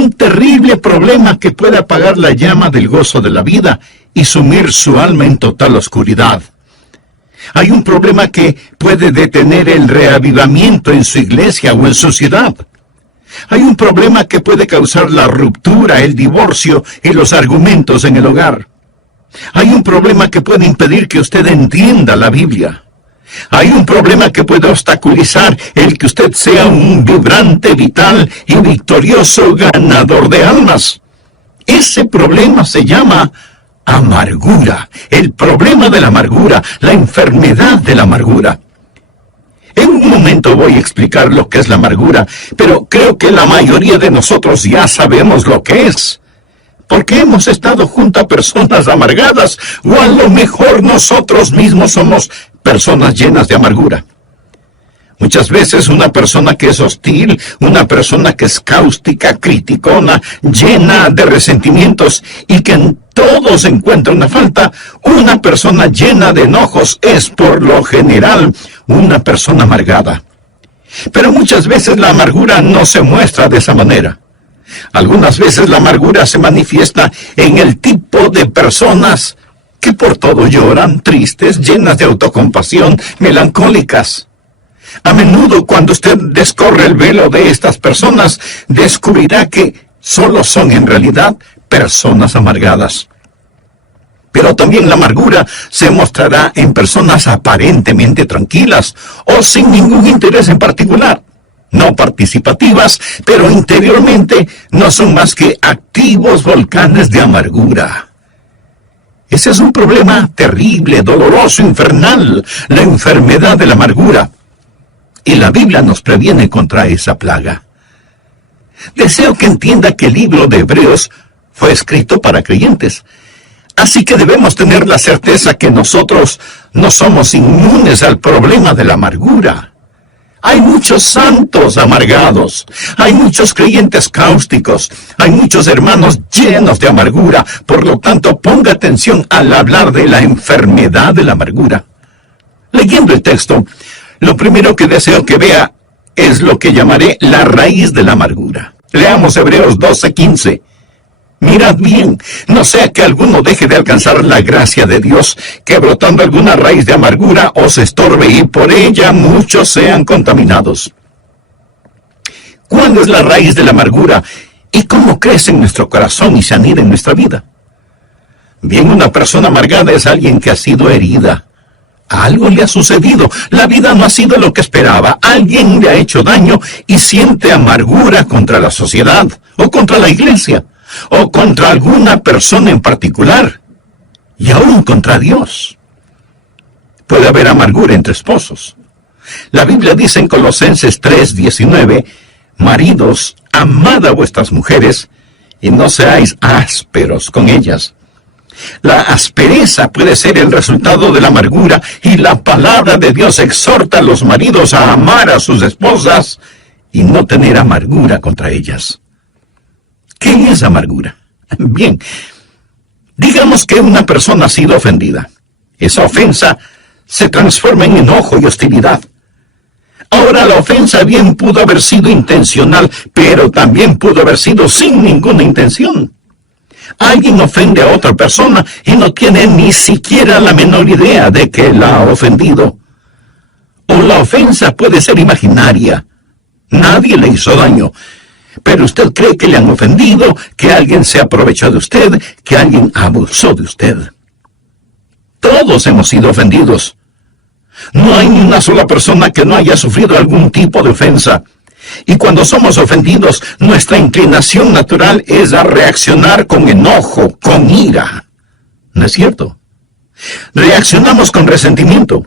un terrible problema que puede apagar la llama del gozo de la vida y sumir su alma en total oscuridad. Hay un problema que puede detener el reavivamiento en su iglesia o en su ciudad. Hay un problema que puede causar la ruptura, el divorcio y los argumentos en el hogar. Hay un problema que puede impedir que usted entienda la Biblia. Hay un problema que puede obstaculizar el que usted sea un vibrante, vital y victorioso ganador de almas. Ese problema se llama amargura, el problema de la amargura, la enfermedad de la amargura. En un momento voy a explicar lo que es la amargura, pero creo que la mayoría de nosotros ya sabemos lo que es, porque hemos estado junto a personas amargadas, o a lo mejor nosotros mismos somos personas llenas de amargura. Muchas veces una persona que es hostil, una persona que es cáustica, criticona, llena de resentimientos y que en todo se encuentra una falta, una persona llena de enojos es por lo general una persona amargada. Pero muchas veces la amargura no se muestra de esa manera. Algunas veces la amargura se manifiesta en el tipo de personas que por todo lloran, tristes, llenas de autocompasión, melancólicas. A menudo, cuando usted descorre el velo de estas personas, descubrirá que solo son en realidad personas amargadas. Pero también la amargura se mostrará en personas aparentemente tranquilas o sin ningún interés en particular. No participativas, pero interiormente no son más que activos volcanes de amargura. Ese es un problema terrible, doloroso, infernal, la enfermedad de la amargura. Y la Biblia nos previene contra esa plaga. Deseo que entienda que el libro de Hebreos fue escrito para creyentes. Así que debemos tener la certeza que nosotros no somos inmunes al problema de la amargura. Hay muchos santos amargados, hay muchos creyentes cáusticos, hay muchos hermanos llenos de amargura. Por lo tanto, ponga atención al hablar de la enfermedad de la amargura. Leyendo el texto, lo primero que deseo que vea es lo que llamaré la raíz de la amargura. Leamos Hebreos 12:15. Mirad bien, no sea que alguno deje de alcanzar la gracia de Dios, que brotando alguna raíz de amargura os estorbe y por ella muchos sean contaminados. ¿Cuál es la raíz de la amargura y cómo crece en nuestro corazón y se anida en nuestra vida? Bien, una persona amargada es alguien que ha sido herida. Algo le ha sucedido, la vida no ha sido lo que esperaba, alguien le ha hecho daño y siente amargura contra la sociedad o contra la iglesia, o contra alguna persona en particular, y aún contra Dios. Puede haber amargura entre esposos. La Biblia dice en Colosenses 3:19, maridos, amad a vuestras mujeres, y no seáis ásperos con ellas. La aspereza puede ser el resultado de la amargura, y la palabra de Dios exhorta a los maridos a amar a sus esposas y no tener amargura contra ellas. ¿Qué es amargura? Bien, digamos que una persona ha sido ofendida. Esa ofensa se transforma en enojo y hostilidad. Ahora, la ofensa bien pudo haber sido intencional, pero también pudo haber sido sin ninguna intención. Alguien ofende a otra persona y no tiene ni siquiera la menor idea de que la ha ofendido. O la ofensa puede ser imaginaria. Nadie le hizo daño, pero usted cree que le han ofendido, que alguien se aprovechó de usted, que alguien abusó de usted. Todos hemos sido ofendidos. No hay ni una sola persona que no haya sufrido algún tipo de ofensa. Y cuando somos ofendidos, nuestra inclinación natural es a reaccionar con enojo, con ira. ¿No es cierto? Reaccionamos con resentimiento,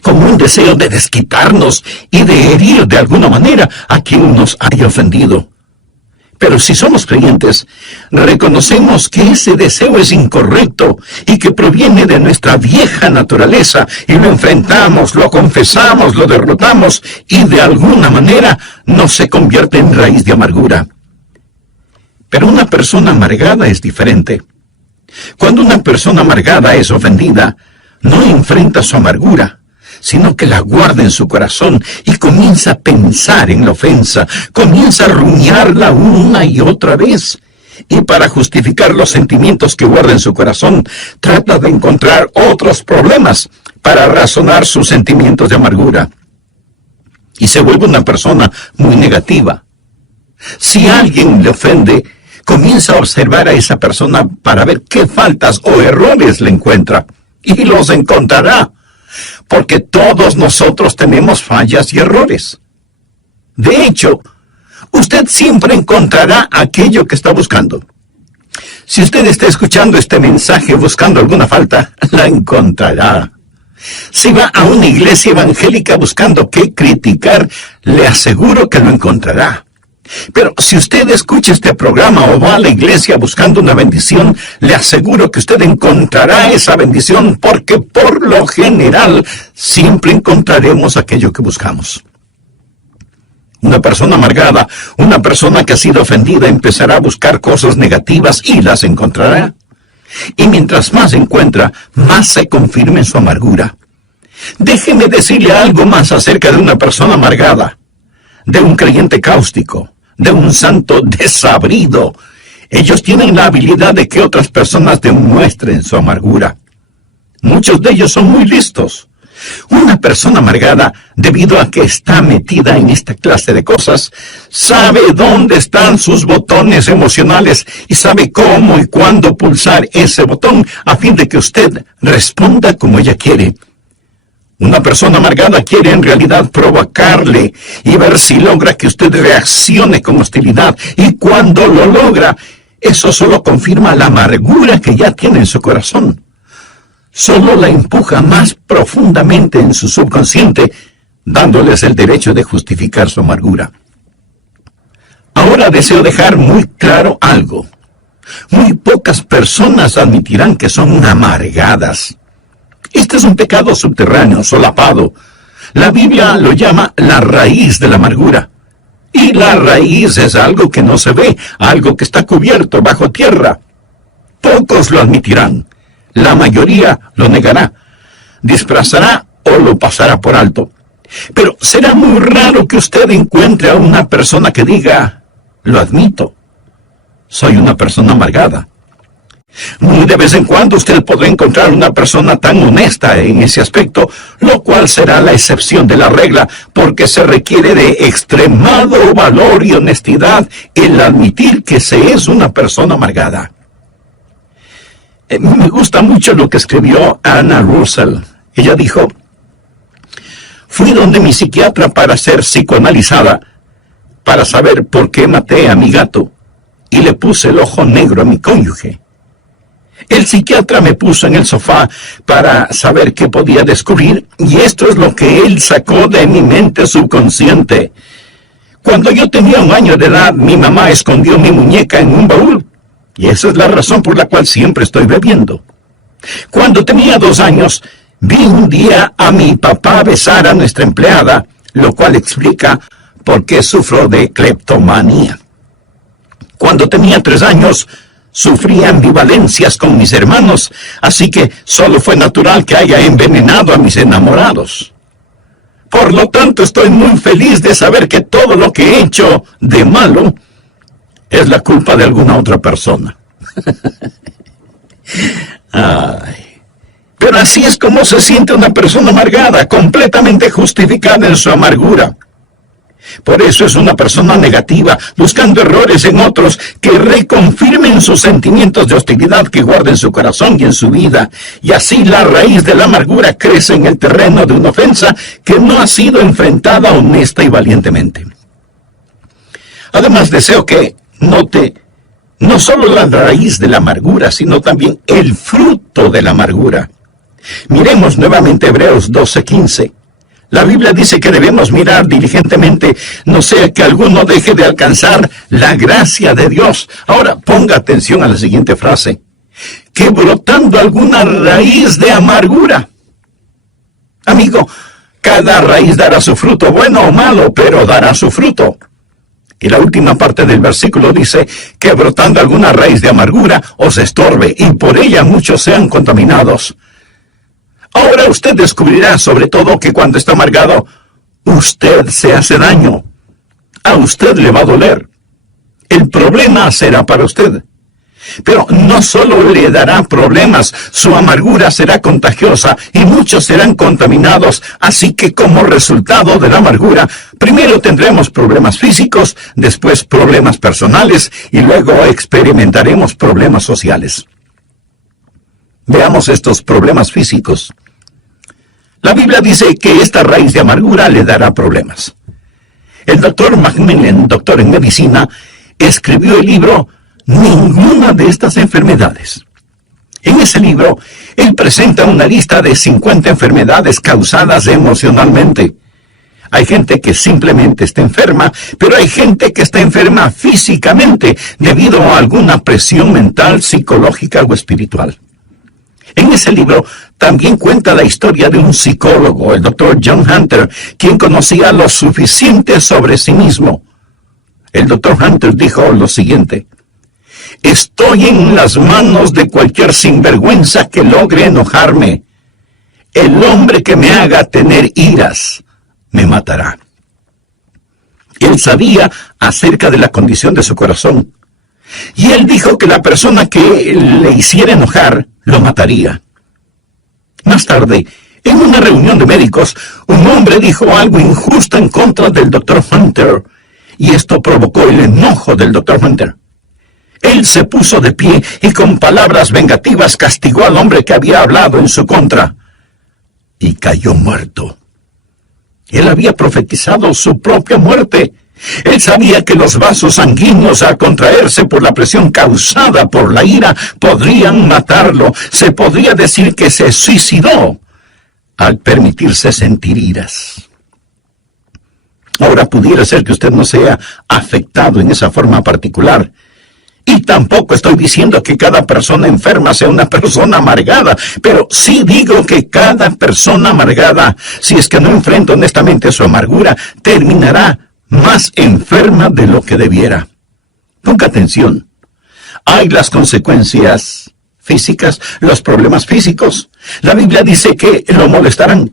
con un deseo de desquitarnos y de herir de alguna manera a quien nos haya ofendido. Pero si somos creyentes, reconocemos que ese deseo es incorrecto y que proviene de nuestra vieja naturaleza, y lo enfrentamos, lo confesamos, lo derrotamos, y de alguna manera no se convierte en raíz de amargura. Pero una persona amargada es diferente. Cuando una persona amargada es ofendida, no enfrenta su amargura, sino que la guarda en su corazón y comienza a pensar en la ofensa, comienza a rumiarla una y otra vez. Y para justificar los sentimientos que guarda en su corazón, trata de encontrar otros problemas para razonar sus sentimientos de amargura. Y se vuelve una persona muy negativa. Si alguien le ofende, comienza a observar a esa persona para ver qué faltas o errores le encuentra. Y los encontrará, porque todos nosotros tenemos fallas y errores. De hecho, usted siempre encontrará aquello que está buscando. Si usted está escuchando este mensaje buscando alguna falta, la encontrará. Si va a una iglesia evangélica buscando qué criticar, le aseguro que lo encontrará. Pero si usted escucha este programa o va a la iglesia buscando una bendición, le aseguro que usted encontrará esa bendición, porque por lo general siempre encontraremos aquello que buscamos. Una persona amargada, una persona que ha sido ofendida, empezará a buscar cosas negativas y las encontrará. Y mientras más encuentra, más se confirma en su amargura. Déjeme decirle algo más acerca de una persona amargada, de un creyente cáustico, de un santo desabrido. Ellos tienen la habilidad de que otras personas demuestren su amargura. Muchos de ellos son muy listos. Una persona amargada, debido a que está metida en esta clase de cosas, sabe dónde están sus botones emocionales y sabe cómo y cuándo pulsar ese botón a fin de que usted responda como ella quiere. Una persona amargada quiere en realidad provocarle y ver si logra que usted reaccione con hostilidad. Y cuando lo logra, eso solo confirma la amargura que ya tiene en su corazón. Solo la empuja más profundamente en su subconsciente, dándoles el derecho de justificar su amargura. Ahora deseo dejar muy claro algo. Muy pocas personas admitirán que son amargadas. Este es un pecado subterráneo, solapado. La Biblia lo llama la raíz de la amargura. Y la raíz es algo que no se ve, algo que está cubierto bajo tierra. Pocos lo admitirán. La mayoría lo negará, disfrazará o lo pasará por alto. Pero será muy raro que usted encuentre a una persona que diga, lo admito, soy una persona amargada. Muy de vez en cuando usted podrá encontrar una persona tan honesta en ese aspecto, lo cual será la excepción de la regla, porque se requiere de extremado valor y honestidad el admitir que se es una persona amargada. Me gusta mucho lo que escribió Anna Russell. Ella dijo, fui donde mi psiquiatra para ser psicoanalizada, para saber por qué maté a mi gato, y le puse el ojo negro a mi cónyuge. El psiquiatra me puso en el sofá para saber qué podía descubrir, y esto es lo que él sacó de mi mente subconsciente. Cuando yo tenía 1 año de edad, mi mamá escondió mi muñeca en un baúl. Y esa es la razón por la cual siempre estoy bebiendo. Cuando tenía 2 años, vi un día a mi papá besar a nuestra empleada, lo cual explica por qué sufro de cleptomanía. Cuando tenía 3 años, sufría ambivalencias con mis hermanos, así que solo fue natural que haya envenenado a mis enamorados. Por lo tanto, estoy muy feliz de saber que todo lo que he hecho de malo es la culpa de alguna otra persona. Ay. Pero así es como se siente una persona amargada, completamente justificada en su amargura. Por eso es una persona negativa, buscando errores en otros que reconfirmen sus sentimientos de hostilidad que guarda en su corazón y en su vida. Y así la raíz de la amargura crece en el terreno de una ofensa que no ha sido enfrentada honesta y valientemente. Además, deseo que note no solo la raíz de la amargura, sino también el fruto de la amargura. Miremos nuevamente Hebreos 12:15. La Biblia dice que debemos mirar diligentemente, no sea que alguno deje de alcanzar la gracia de Dios. Ahora ponga atención a la siguiente frase: que brotando alguna raíz de amargura. Amigo, cada raíz dará su fruto, bueno o malo, pero dará su fruto. Y la última parte del versículo dice que brotando alguna raíz de amargura os estorbe y por ella muchos sean contaminados. Ahora usted descubrirá sobre todo que cuando está amargado, usted se hace daño. A usted le va a doler. El problema será para usted. Pero no solo le dará problemas, su amargura será contagiosa y muchos serán contaminados. Así que como resultado de la amargura, primero tendremos problemas físicos, después problemas personales y luego experimentaremos problemas sociales. Veamos estos problemas físicos. La Biblia dice que esta raíz de amargura le dará problemas. El doctor Macmillan, doctor en medicina, escribió el libro Ninguna de estas enfermedades. En ese libro, él presenta una lista de 50 enfermedades causadas emocionalmente. Hay gente que simplemente está enferma, pero hay gente que está enferma físicamente debido a alguna presión mental, psicológica o espiritual. En ese libro también cuenta la historia de un psicólogo, el doctor John Hunter, quien conocía lo suficiente sobre sí mismo. El doctor Hunter dijo lo siguiente: estoy en las manos de cualquier sinvergüenza que logre enojarme. El hombre que me haga tener iras me matará. Él sabía acerca de la condición de su corazón. Y él dijo que la persona que le hiciera enojar lo mataría. Más tarde, en una reunión de médicos, un hombre dijo algo injusto en contra del doctor Hunter, y esto provocó el enojo del doctor Hunter. Él se puso de pie y con palabras vengativas castigó al hombre que había hablado en su contra, y cayó muerto. Él había profetizado su propia muerte. Él sabía que los vasos sanguíneos, al contraerse por la presión causada por la ira, podrían matarlo. Se podría decir que se suicidó al permitirse sentir iras. Ahora pudiera ser que usted no sea afectado en esa forma particular. Y tampoco estoy diciendo que cada persona enferma sea una persona amargada, pero sí digo que cada persona amargada, si es que no enfrenta honestamente su amargura, terminará más enferma de lo que debiera. Ponga atención. Hay las consecuencias físicas, los problemas físicos. La Biblia dice que lo molestarán.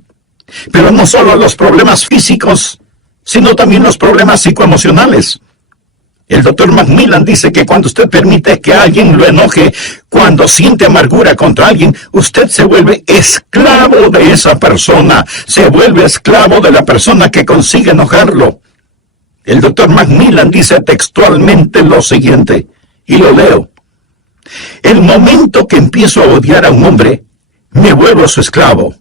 Pero no solo los problemas físicos, sino también los problemas psicoemocionales. El doctor Macmillan dice que cuando usted permite que alguien lo enoje, cuando siente amargura contra alguien, usted se vuelve esclavo de esa persona. Se vuelve esclavo de la persona que consigue enojarlo. El doctor Macmillan dice textualmente lo siguiente, y lo leo: el momento que empiezo a odiar a un hombre, me vuelvo su esclavo.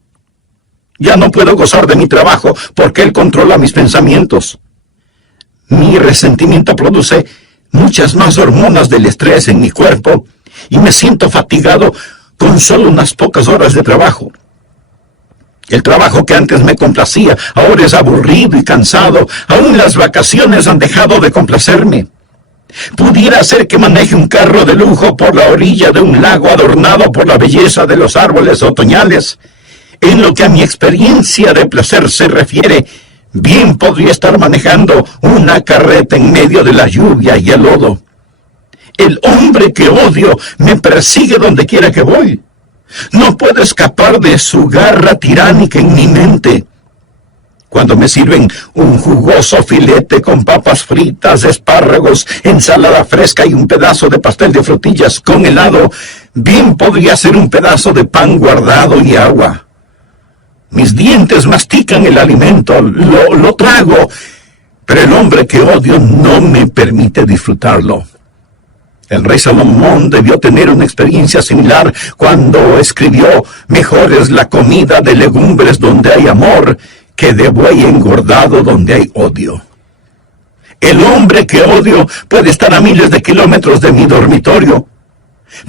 Ya no puedo gozar de mi trabajo porque él controla mis pensamientos. Mi resentimiento produce muchas más hormonas del estrés en mi cuerpo y me siento fatigado con solo unas pocas horas de trabajo. El trabajo que antes me complacía ahora es aburrido y cansado. Aún las vacaciones han dejado de complacerme. Pudiera ser que maneje un carro de lujo por la orilla de un lago adornado por la belleza de los árboles otoñales. En lo que a mi experiencia de placer se refiere, bien podría estar manejando una carreta en medio de la lluvia y el lodo. El hombre que odio me persigue donde quiera que voy. No puedo escapar de su garra tiránica en mi mente. Cuando me sirven un jugoso filete con papas fritas, espárragos, ensalada fresca y un pedazo de pastel de frutillas con helado, bien podría ser un pedazo de pan guardado y agua. Mis dientes mastican el alimento, lo trago, pero el hombre que odio no me permite disfrutarlo. El rey Salomón debió tener una experiencia similar cuando escribió: mejor es la comida de legumbres donde hay amor que de buey engordado donde hay odio. El hombre que odio puede estar a miles de kilómetros de mi dormitorio,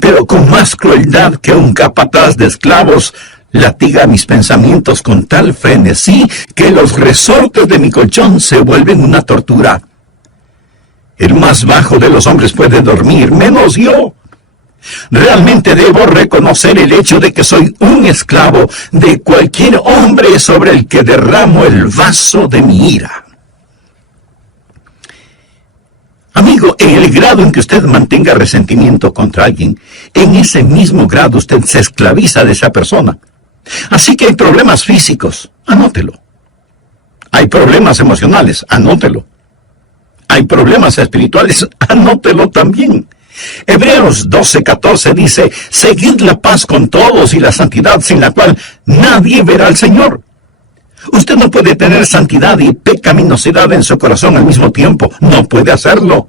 pero con más crueldad que un capataz de esclavos, latiga mis pensamientos con tal frenesí que los resortes de mi colchón se vuelven una tortura. El más bajo de los hombres puede dormir, menos yo. Realmente debo reconocer el hecho de que soy un esclavo de cualquier hombre sobre el que derramo el vaso de mi ira. Amigo, en el grado en que usted mantenga resentimiento contra alguien, en ese mismo grado usted se esclaviza de esa persona. Así que hay problemas físicos, anótelo. Hay problemas emocionales, anótelo. Hay problemas espirituales, anótelo también. Hebreos 12:14 dice, seguid la paz con todos y la santidad sin la cual nadie verá al Señor. Usted no puede tener santidad y pecaminosidad en su corazón al mismo tiempo. No puede hacerlo.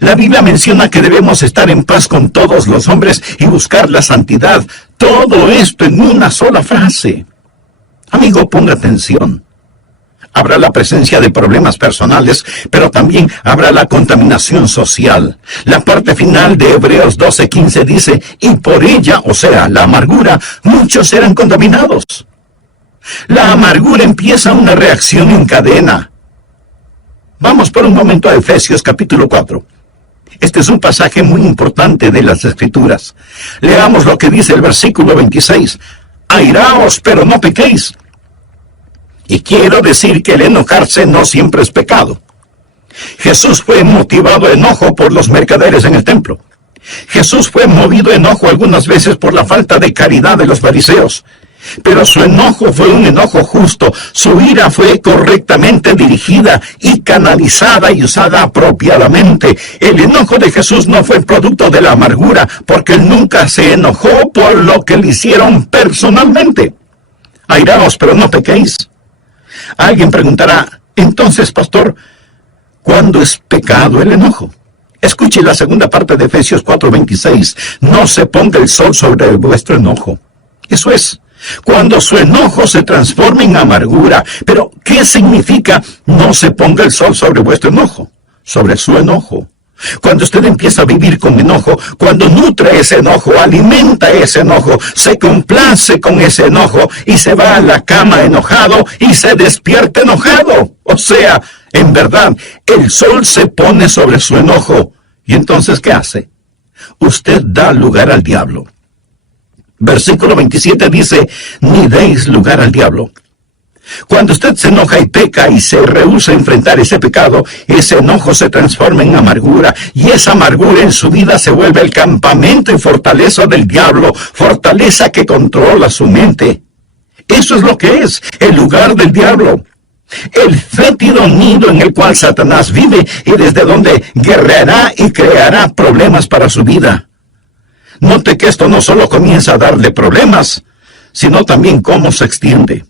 La Biblia menciona que debemos estar en paz con todos los hombres y buscar la santidad. Todo esto en una sola frase. Amigo, ponga atención. Habrá la presencia de problemas personales, pero también habrá la contaminación social. La parte final de Hebreos 12:15 dice, y por ella, o sea, la amargura, muchos serán contaminados. La amargura empieza una reacción en cadena. Vamos por un momento a Efesios capítulo 4. Este es un pasaje muy importante de las Escrituras. Leamos lo que dice el versículo 26. Airaos, pero no pequéis. Y quiero decir que el enojarse no siempre es pecado. Jesús fue motivado a enojo por los mercaderes en el templo. Jesús fue movido a enojo algunas veces por la falta de caridad de los fariseos. Pero su enojo fue un enojo justo. Su ira fue correctamente dirigida y canalizada y usada apropiadamente. El enojo de Jesús no fue producto de la amargura, porque él nunca se enojó por lo que le hicieron personalmente. Airaos, pero no pequéis. Alguien preguntará, entonces, pastor, ¿cuándo es pecado el enojo? Escuche la segunda parte de Efesios 4:26. No se ponga el sol sobre vuestro enojo. Eso es, cuando su enojo se transforma en amargura. Pero, ¿qué significa no se ponga el sol sobre vuestro enojo? Sobre su enojo. Cuando usted empieza a vivir con enojo, cuando nutre ese enojo, alimenta ese enojo, se complace con ese enojo y se va a la cama enojado y se despierta enojado. O sea, en verdad, el sol se pone sobre su enojo. ¿Y entonces qué hace? Usted da lugar al diablo. Versículo 27 dice, ni deis lugar al diablo. Cuando usted se enoja y peca y se rehúsa a enfrentar ese pecado, ese enojo se transforma en amargura, y esa amargura en su vida se vuelve el campamento y fortaleza del diablo, fortaleza que controla su mente. Eso es lo que es el lugar del diablo. El fétido nido en el cual Satanás vive y desde donde guerreará y creará problemas para su vida. Note que esto no solo comienza a darle problemas, sino también cómo se extiende.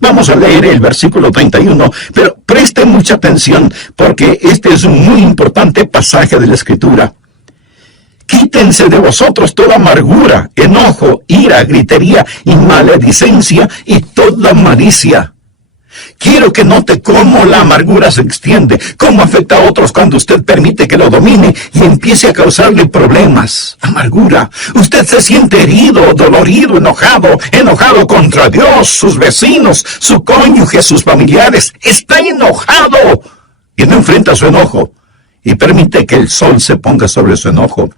Vamos a leer el versículo 31, pero preste mucha atención, porque este es un muy importante pasaje de la Escritura. Quítense de vosotros toda amargura, enojo, ira, gritería y maledicencia y toda malicia. Quiero que note cómo la amargura se extiende, cómo afecta a otros cuando usted permite que lo domine y empiece a causarle problemas. Amargura. Usted se siente herido, dolorido, enojado contra Dios, sus vecinos, su cónyuge, sus familiares. Está enojado y no enfrenta su enojo y permite que el sol se ponga sobre su enojo.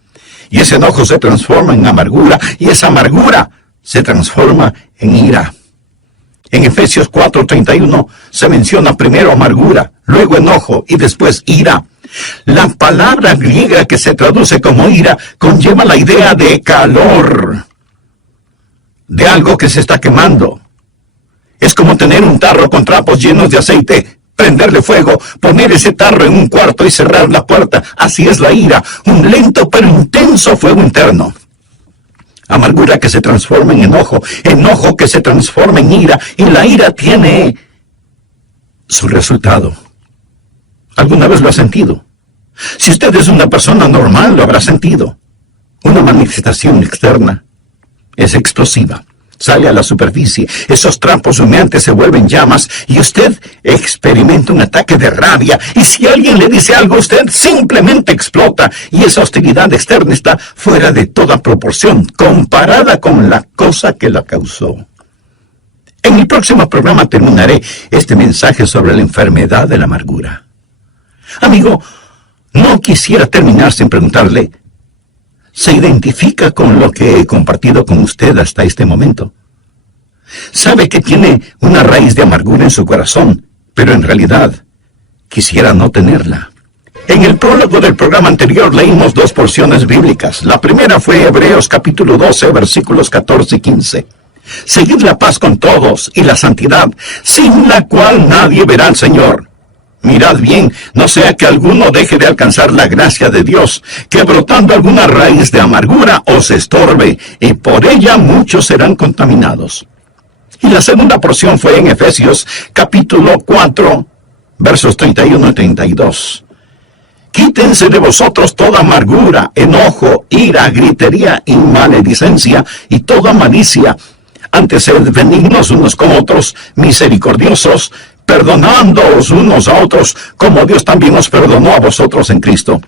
Y ese enojo se transforma en amargura y esa amargura se transforma en ira. En Efesios 4:31 se menciona primero amargura, luego enojo y después ira. La palabra griega que se traduce como ira conlleva la idea de calor, de algo que se está quemando. Es como tener un tarro con trapos llenos de aceite, prenderle fuego, poner ese tarro en un cuarto y cerrar la puerta. Así es la ira, un lento pero intenso fuego interno. Amargura que se transforma en enojo, enojo que se transforma en ira, y la ira tiene su resultado. ¿Alguna vez lo ha sentido? Si usted es una persona normal, lo habrá sentido. Una manifestación externa es explosiva. Sale a la superficie, esos trapos humeantes se vuelven llamas y usted experimenta un ataque de rabia, y si alguien le dice algo, usted simplemente explota, y esa hostilidad externa está fuera de toda proporción comparada con la cosa que la causó. En el próximo programa terminaré este mensaje sobre la enfermedad de la amargura. Amigo, no quisiera terminar sin preguntarle, ¿se identifica con lo que he compartido con usted hasta este momento? Sabe que tiene una raíz de amargura en su corazón, pero en realidad quisiera no tenerla. En el prólogo del programa anterior leímos dos porciones bíblicas. La primera fue Hebreos capítulo 12, versículos 14 y 15. Seguid la paz con todos y la santidad, sin la cual nadie verá al Señor. Mirad bien, no sea que alguno deje de alcanzar la gracia de Dios, que brotando alguna raíz de amargura os estorbe, y por ella muchos serán contaminados. Y la segunda porción fue en Efesios capítulo 4, versos 31 y 32. Quítense de vosotros toda amargura, enojo, ira, gritería y maledicencia, y toda malicia. Antes sed benignos unos con otros, misericordiosos, perdonándoos unos a otros, como Dios también os perdonó a vosotros en Cristo.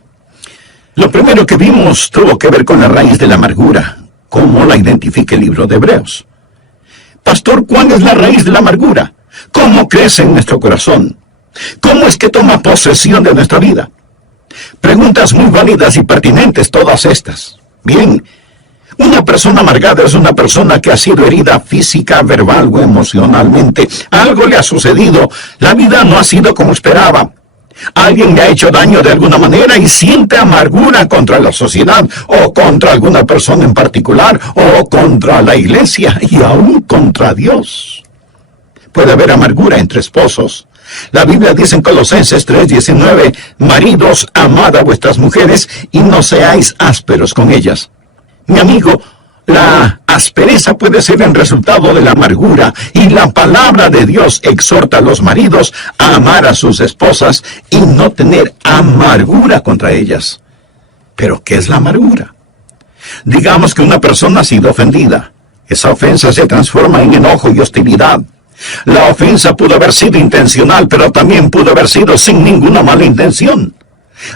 Lo primero que vimos tuvo que ver con la raíz de la amargura, como la identifica el libro de Hebreos. Pastor, ¿cuál es la raíz de la amargura? ¿Cómo crece en nuestro corazón? ¿Cómo es que toma posesión de nuestra vida? Preguntas muy válidas y pertinentes todas estas. Bien, una persona amargada es una persona que ha sido herida física, verbal o emocionalmente. Algo le ha sucedido. La vida no ha sido como esperaba. Alguien le ha hecho daño de alguna manera y siente amargura contra la sociedad o contra alguna persona en particular o contra la iglesia y aún contra Dios. Puede haber amargura entre esposos. La Biblia dice en Colosenses 3:19, maridos, amad a vuestras mujeres y no seáis ásperos con ellas. Mi amigo, la aspereza puede ser el resultado de la amargura, y la palabra de Dios exhorta a los maridos a amar a sus esposas y no tener amargura contra ellas. ¿Pero qué es la amargura? Digamos que una persona ha sido ofendida. Esa ofensa se transforma en enojo y hostilidad. La ofensa pudo haber sido intencional, pero también pudo haber sido sin ninguna mala intención.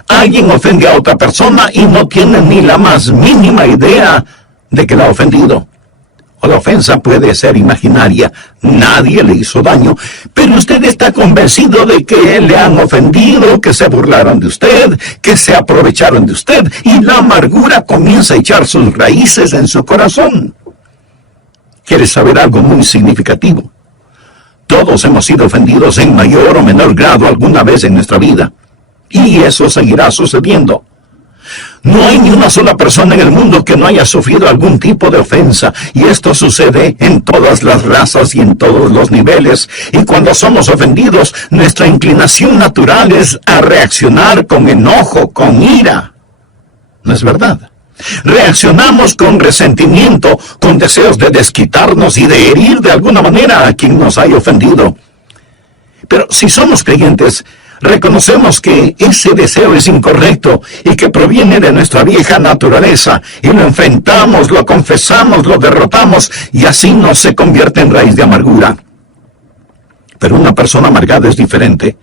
Alguien ofende a otra persona y no tiene ni la más mínima idea de que la ha ofendido. O la ofensa puede ser imaginaria, nadie le hizo daño, pero usted está convencido de que le han ofendido, que se burlaron de usted, que se aprovecharon de usted, y la amargura comienza a echar sus raíces en su corazón. ¿Quieres saber algo muy significativo? Todos hemos sido ofendidos en mayor o menor grado alguna vez en nuestra vida. Y eso seguirá sucediendo. No hay ni una sola persona en el mundo que no haya sufrido algún tipo de ofensa. Y esto sucede en todas las razas y en todos los niveles. Y cuando somos ofendidos, nuestra inclinación natural es a reaccionar con enojo, con ira. ¿No es verdad? Reaccionamos con resentimiento, con deseos de desquitarnos y de herir de alguna manera a quien nos haya ofendido. Pero si somos creyentes, reconocemos que ese deseo es incorrecto y que proviene de nuestra vieja naturaleza, y lo enfrentamos, lo confesamos, lo derrotamos, y así no se convierte en raíz de amargura. Pero una persona amargada es diferente.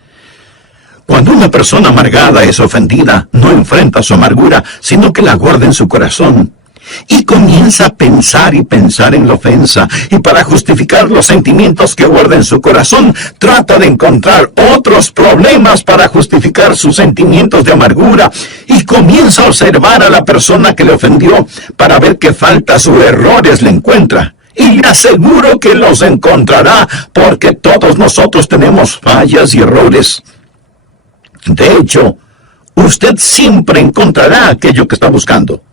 Cuando una persona amargada es ofendida, no enfrenta su amargura, sino que la guarda en su corazón. Y comienza a pensar y pensar en la ofensa. Y para justificar los sentimientos que guarda en su corazón, trata de encontrar otros problemas para justificar sus sentimientos de amargura. Y comienza a observar a la persona que le ofendió para ver qué faltas o errores le encuentra. Y le aseguro que los encontrará, porque todos nosotros tenemos fallas y errores. De hecho, usted siempre encontrará aquello que está buscando.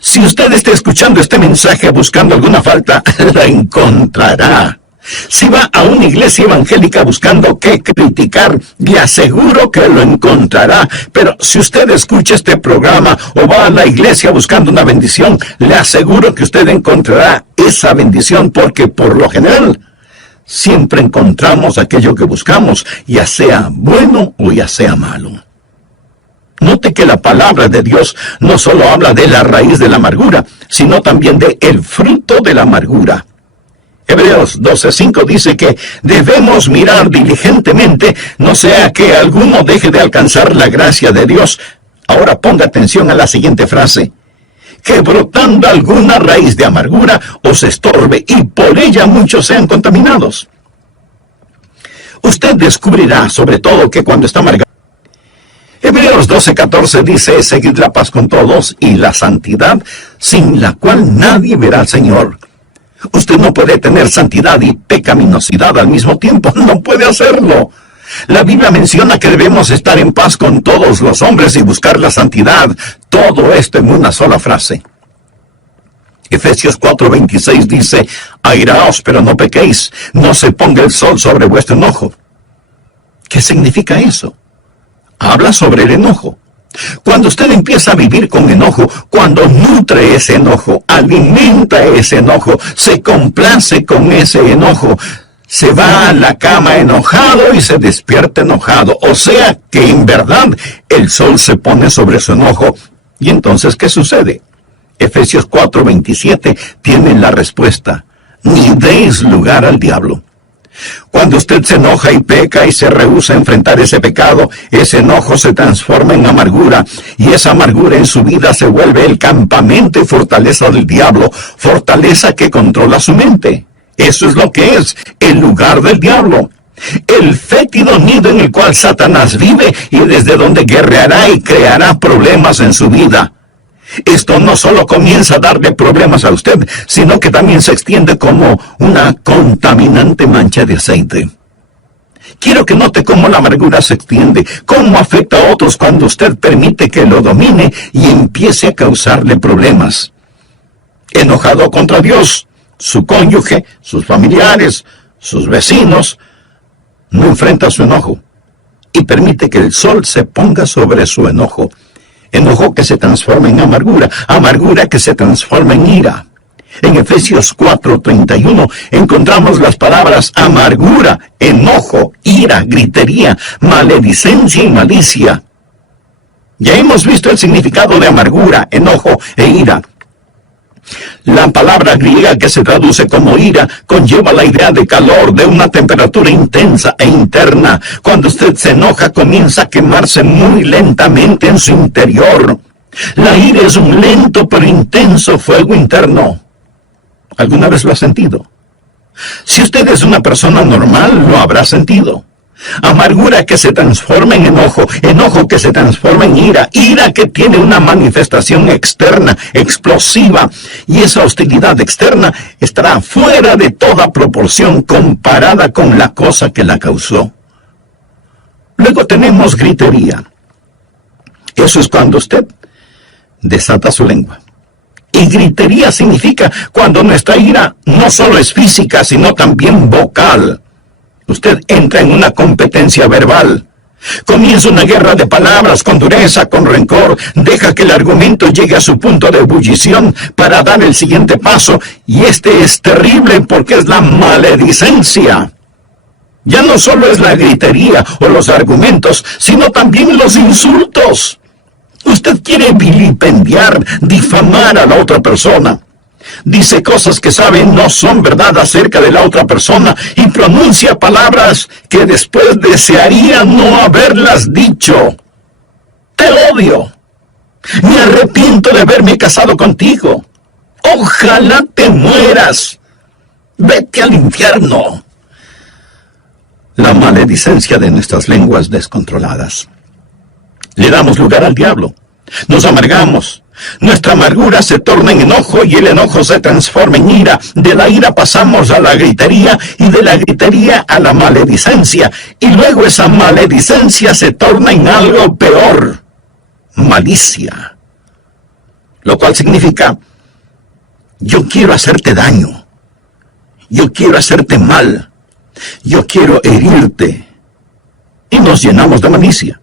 Si usted está escuchando este mensaje buscando alguna falta, la encontrará. Si va a una iglesia evangélica buscando qué criticar, le aseguro que lo encontrará. Pero si usted escucha este programa o va a la iglesia buscando una bendición, le aseguro que usted encontrará esa bendición, porque por lo general siempre encontramos aquello que buscamos, ya sea bueno o ya sea malo. Note que la palabra de Dios no solo habla de la raíz de la amargura, sino también de el fruto de la amargura. Hebreos 12:5 dice que debemos mirar diligentemente, no sea que alguno deje de alcanzar la gracia de Dios. Ahora ponga atención a la siguiente frase: que brotando alguna raíz de amargura os estorbe, y por ella muchos sean contaminados. Usted descubrirá sobre todo que cuando está amargado, Hebreos 12:14 dice: seguid la paz con todos y la santidad, sin la cual nadie verá al Señor. Usted no puede tener santidad y pecaminosidad al mismo tiempo, no puede hacerlo. La Biblia menciona que debemos estar en paz con todos los hombres y buscar la santidad. Todo esto en una sola frase. Efesios 4:26 dice, airaos, pero no pequéis, no se ponga el sol sobre vuestro enojo. ¿Qué significa eso? Habla sobre el enojo. Cuando usted empieza a vivir con enojo, cuando nutre ese enojo, alimenta ese enojo, se complace con ese enojo, se va a la cama enojado y se despierta enojado. O sea que en verdad el sol se pone sobre su enojo. ¿Y entonces qué sucede? Efesios 4:27 tiene la respuesta. Ni deis lugar al diablo. Cuando usted se enoja y peca y se rehúsa a enfrentar ese pecado, ese enojo se transforma en amargura, y esa amargura en su vida se vuelve el campamento y fortaleza del diablo, fortaleza que controla su mente. Eso es lo que es el lugar del diablo. El fétido nido en el cual Satanás vive y desde donde guerreará y creará problemas en su vida. Esto no solo comienza a darle problemas a usted, sino que también se extiende como una contaminante mancha de aceite. Quiero que note cómo la amargura se extiende, cómo afecta a otros cuando usted permite que lo domine y empiece a causarle problemas. Enojado contra Dios, su cónyuge, sus familiares, sus vecinos, no enfrenta su enojo y permite que el sol se ponga sobre su enojo. Enojo que se transforma en amargura, amargura que se transforma en ira. En Efesios 4:31 encontramos las palabras amargura, enojo, ira, gritería, maledicencia y malicia. Ya hemos visto el significado de amargura, enojo e ira. La palabra griega que se traduce como ira conlleva la idea de calor, de una temperatura intensa e interna. Cuando usted se enoja, comienza a quemarse muy lentamente en su interior. La ira es un lento pero intenso fuego interno. ¿Alguna vez lo ha sentido? Si usted es una persona normal, lo habrá sentido. Amargura que se transforma en enojo, enojo que se transforma en ira, ira que tiene una manifestación externa, explosiva, y esa hostilidad externa estará fuera de toda proporción comparada con la cosa que la causó. Luego tenemos gritería. Eso es cuando usted desata su lengua. Y gritería significa cuando nuestra ira no solo es física, sino también vocal. Usted entra en una competencia verbal. Comienza una guerra de palabras con dureza, con rencor. Deja que el argumento llegue a su punto de ebullición para dar el siguiente paso. Y este es terrible porque es la maledicencia. Ya no solo es la gritería o los argumentos, sino también los insultos. Usted quiere vilipendiar, difamar a la otra persona. Dice cosas que sabe no son verdad acerca de la otra persona y pronuncia palabras que después desearía no haberlas dicho. Te odio. Me arrepiento de haberme casado contigo. Ojalá te mueras. Vete al infierno. La maledicencia de nuestras lenguas descontroladas. Le damos lugar al diablo. Nos amargamos. Nuestra amargura se torna en enojo y el enojo se transforma en ira. De la ira pasamos a la gritería y de la gritería a la maledicencia. Y luego esa maledicencia se torna en algo peor. Malicia. Lo cual significa, yo quiero hacerte daño. Yo quiero hacerte mal. Yo quiero herirte. Y nos llenamos de malicia.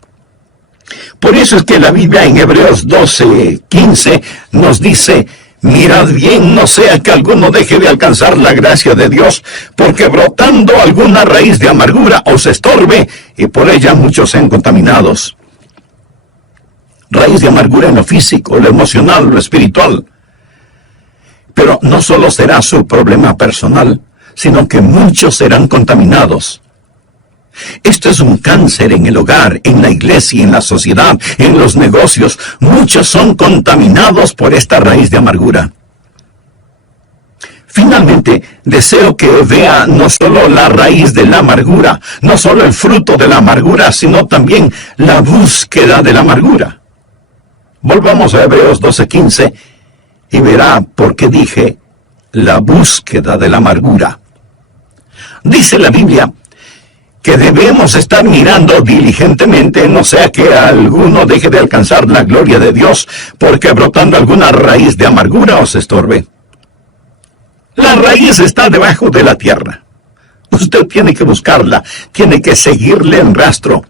Por eso es que la Biblia en Hebreos 12:15 nos dice, mirad bien, no sea que alguno deje de alcanzar la gracia de Dios, porque brotando alguna raíz de amargura os estorbe, y por ella muchos sean contaminados. Raíz de amargura en lo físico, lo emocional, lo espiritual. Pero no solo será su problema personal, sino que muchos serán contaminados. Esto es un cáncer en el hogar, en la iglesia, en la sociedad, en los negocios. Muchos son contaminados por esta raíz de amargura. Finalmente, deseo que vea no solo la raíz de la amargura, no solo el fruto de la amargura, sino también la búsqueda de la amargura. Volvamos a Hebreos 12:15 y verá por qué dije la búsqueda de la amargura. Dice la Biblia que debemos estar mirando diligentemente, no sea que alguno deje de alcanzar la gloria de Dios, porque brotando alguna raíz de amargura os estorbe. La raíz está debajo de la tierra. Usted tiene que buscarla, tiene que seguirle en rastro.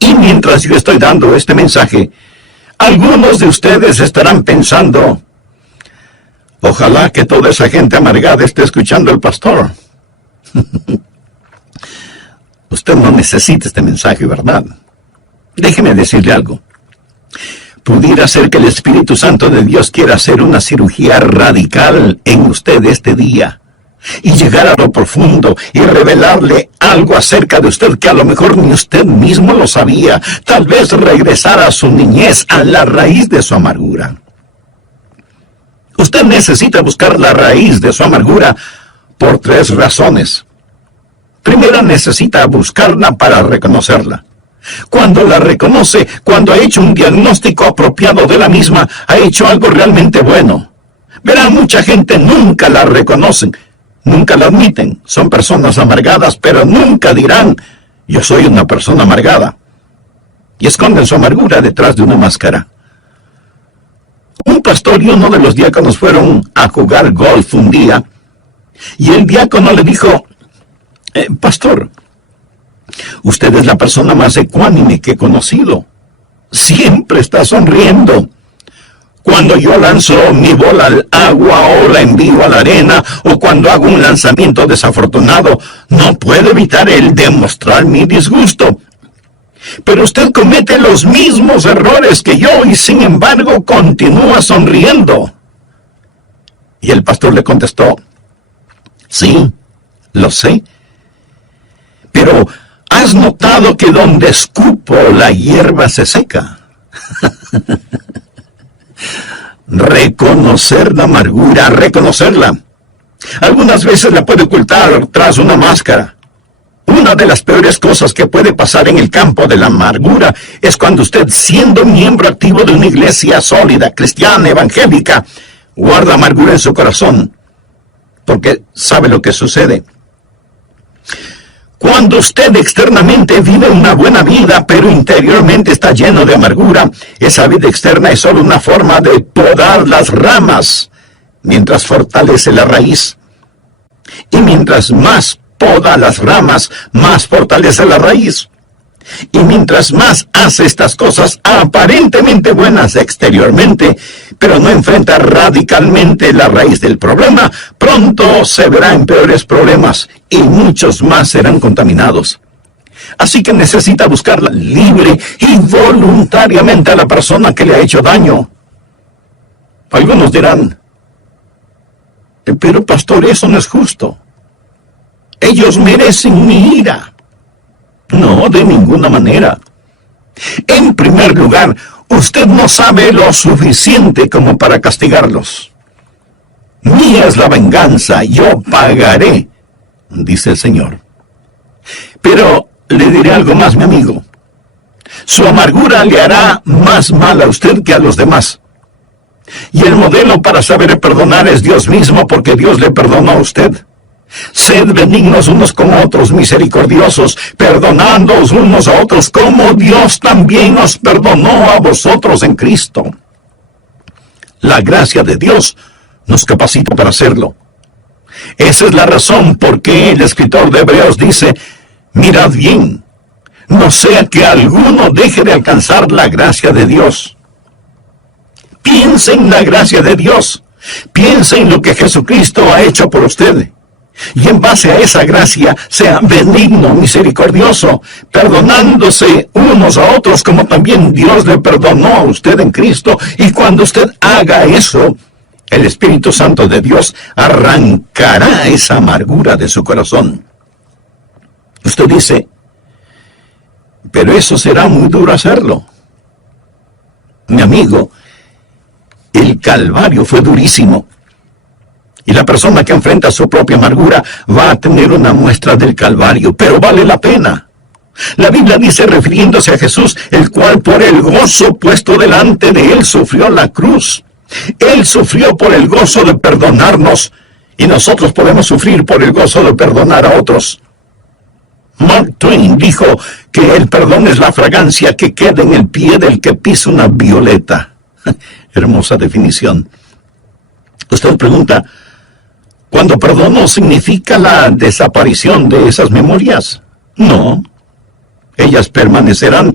Y mientras yo estoy dando este mensaje, algunos de ustedes estarán pensando, ojalá que toda esa gente amargada esté escuchando al pastor. Usted no necesita este mensaje, ¿verdad? Déjeme decirle algo. Pudiera ser que el Espíritu Santo de Dios quiera hacer una cirugía radical en usted este día y llegar a lo profundo y revelarle algo acerca de usted que a lo mejor ni usted mismo lo sabía. Tal vez regresar a su niñez, a la raíz de su amargura. Usted necesita buscar la raíz de su amargura por 3 razones. Primero, necesita buscarla para reconocerla. Cuando la reconoce, cuando ha hecho un diagnóstico apropiado de la misma, ha hecho algo realmente bueno. Verán, mucha gente nunca la reconocen, nunca la admiten. Son personas amargadas, pero nunca dirán, yo soy una persona amargada. Y esconden su amargura detrás de una máscara. Un pastor y uno de los diáconos fueron a jugar golf un día, y el diácono le dijo, pastor, usted es la persona más ecuánime que he conocido. Siempre está sonriendo. Cuando yo lanzo mi bola al agua o la envío a la arena, o cuando hago un lanzamiento desafortunado, no puedo evitar el demostrar mi disgusto. Pero usted comete los mismos errores que yo y sin embargo continúa sonriendo. Y el pastor le contestó, sí, lo sé. Pero ¿has notado que donde escupo la hierba se seca? Reconocer la amargura, reconocerla. Algunas veces la puede ocultar tras una máscara. Una de las peores cosas que puede pasar en el campo de la amargura es cuando usted, siendo miembro activo de una iglesia sólida, cristiana, evangélica, guarda amargura en su corazón. Porque sabe lo que sucede. Cuando usted externamente vive una buena vida, pero interiormente está lleno de amargura, esa vida externa es solo una forma de podar las ramas, mientras fortalece la raíz. Y mientras más poda las ramas, más fortalece la raíz. Y mientras más hace estas cosas aparentemente buenas exteriormente, pero no enfrenta radicalmente la raíz del problema, pronto se verá en peores problemas y muchos más serán contaminados. Así que necesita buscarla libre y voluntariamente a la persona que le ha hecho daño. Algunos dirán, pero pastor, eso no es justo. Ellos merecen mi ira. No, de ninguna manera. En primer lugar, usted no sabe lo suficiente como para castigarlos. Mía es la venganza, yo pagaré, dice el Señor. Pero le diré algo más, mi amigo. Su amargura le hará más mal a usted que a los demás. Y el modelo para saber perdonar es Dios mismo, porque Dios le perdonó a usted. Sed benignos unos con otros, misericordiosos, perdonándoos unos a otros, como Dios también os perdonó a vosotros en Cristo. La gracia de Dios nos capacita para hacerlo. Esa es la razón por qué el escritor de Hebreos dice, mirad bien, no sea que alguno deje de alcanzar la gracia de Dios. Piense en la gracia de Dios, piense en lo que Jesucristo ha hecho por usted. Y en base a esa gracia, sea benigno, misericordioso, perdonándose unos a otros como también Dios le perdonó a usted en Cristo. Y cuando usted haga eso, el Espíritu Santo de Dios arrancará esa amargura de su corazón. Usted dice, pero eso será muy duro hacerlo. Mi amigo, el Calvario fue durísimo. Y la persona que enfrenta su propia amargura va a tener una muestra del Calvario, pero vale la pena. La Biblia dice, refiriéndose a Jesús, el cual por el gozo puesto delante de él sufrió la cruz. Él sufrió por el gozo de perdonarnos, y nosotros podemos sufrir por el gozo de perdonar a otros. Mark Twain dijo que el perdón es la fragancia que queda en el pie del que pisa una violeta. Hermosa definición. Usted pregunta, cuando perdono, ¿significa la desaparición de esas memorias? No. Ellas permanecerán,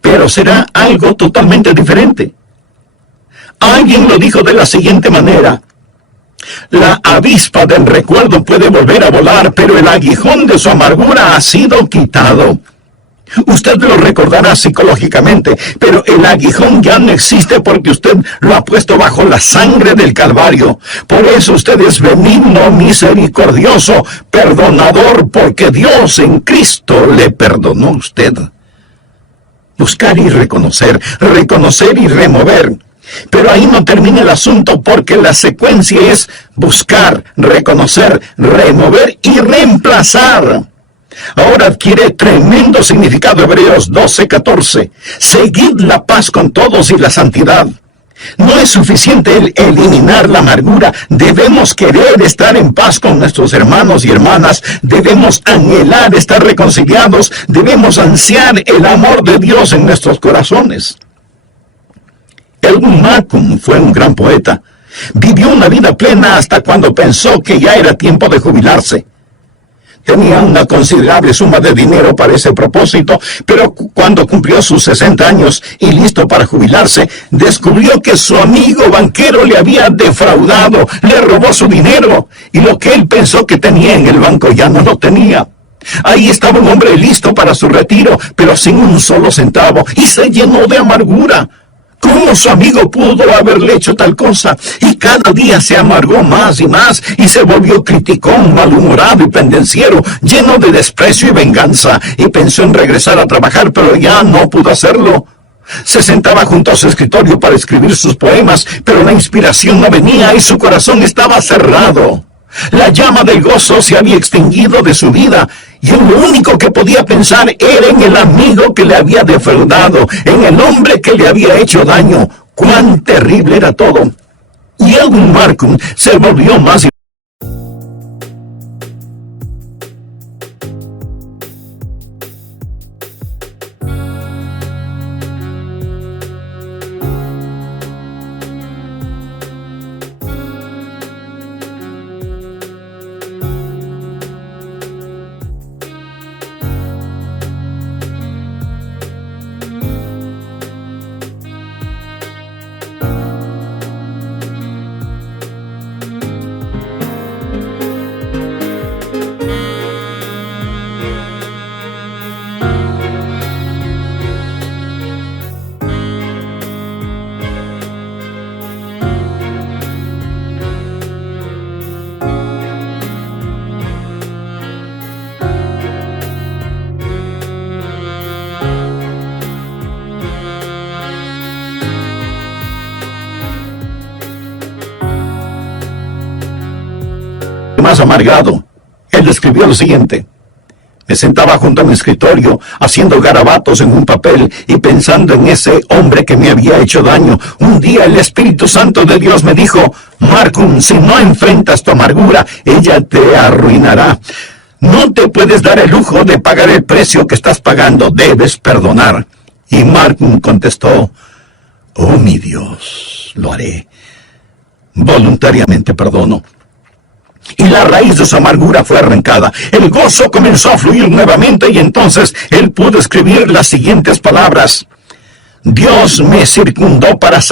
pero será algo totalmente diferente. Alguien lo dijo de la siguiente manera: la avispa del recuerdo puede volver a volar, pero el aguijón de su amargura ha sido quitado. Usted lo recordará psicológicamente, pero el aguijón ya no existe porque usted lo ha puesto bajo la sangre del Calvario. Por eso usted es benigno, misericordioso, perdonador, porque Dios en Cristo le perdonó a usted. Buscar y reconocer, reconocer y remover. Pero ahí no termina el asunto, porque la secuencia es buscar, reconocer, remover y reemplazar. Ahora adquiere tremendo significado Hebreos 12:14. Seguid la paz con todos y la santidad. No es suficiente el eliminar la amargura. Debemos querer estar en paz con nuestros hermanos y hermanas. Debemos anhelar estar reconciliados. Debemos ansiar el amor de Dios en nuestros corazones. Edwin Markham fue un gran poeta. Vivió una vida plena hasta cuando pensó que ya era tiempo de jubilarse. Tenía una considerable suma de dinero para ese propósito, pero cuando cumplió sus 60 años y listo para jubilarse, descubrió que su amigo banquero le había defraudado, le robó su dinero, y lo que él pensó que tenía en el banco ya no lo tenía. Ahí estaba un hombre listo para su retiro, pero sin un solo centavo, y se llenó de amargura. ¿Cómo su amigo pudo haberle hecho tal cosa? Y cada día se amargó más y se volvió criticón, malhumorado y pendenciero, lleno de desprecio y venganza, y pensó en regresar a trabajar, pero ya no pudo hacerlo. Se sentaba junto a su escritorio para escribir sus poemas, pero la inspiración no venía y su corazón estaba cerrado. La llama del gozo se había extinguido de su vida, y lo único que podía pensar era en el amigo que le había defraudado, en el hombre que le había hecho daño. ¡Cuán terrible era todo! Y Edwin Markham se volvió más amargado. Él escribió lo siguiente: me sentaba junto a mi escritorio, haciendo garabatos en un papel y pensando en ese hombre que me había hecho daño. Un día el Espíritu Santo de Dios me dijo: Markham, si no enfrentas tu amargura, ella te arruinará. No te puedes dar el lujo de pagar el precio que estás pagando. Debes perdonar. Y Markham contestó: oh mi Dios, lo haré. Voluntariamente perdono. Y la raíz de su amargura fue arrancada. El gozo comenzó a fluir nuevamente, y entonces él pudo escribir las siguientes palabras: Dios me circundó para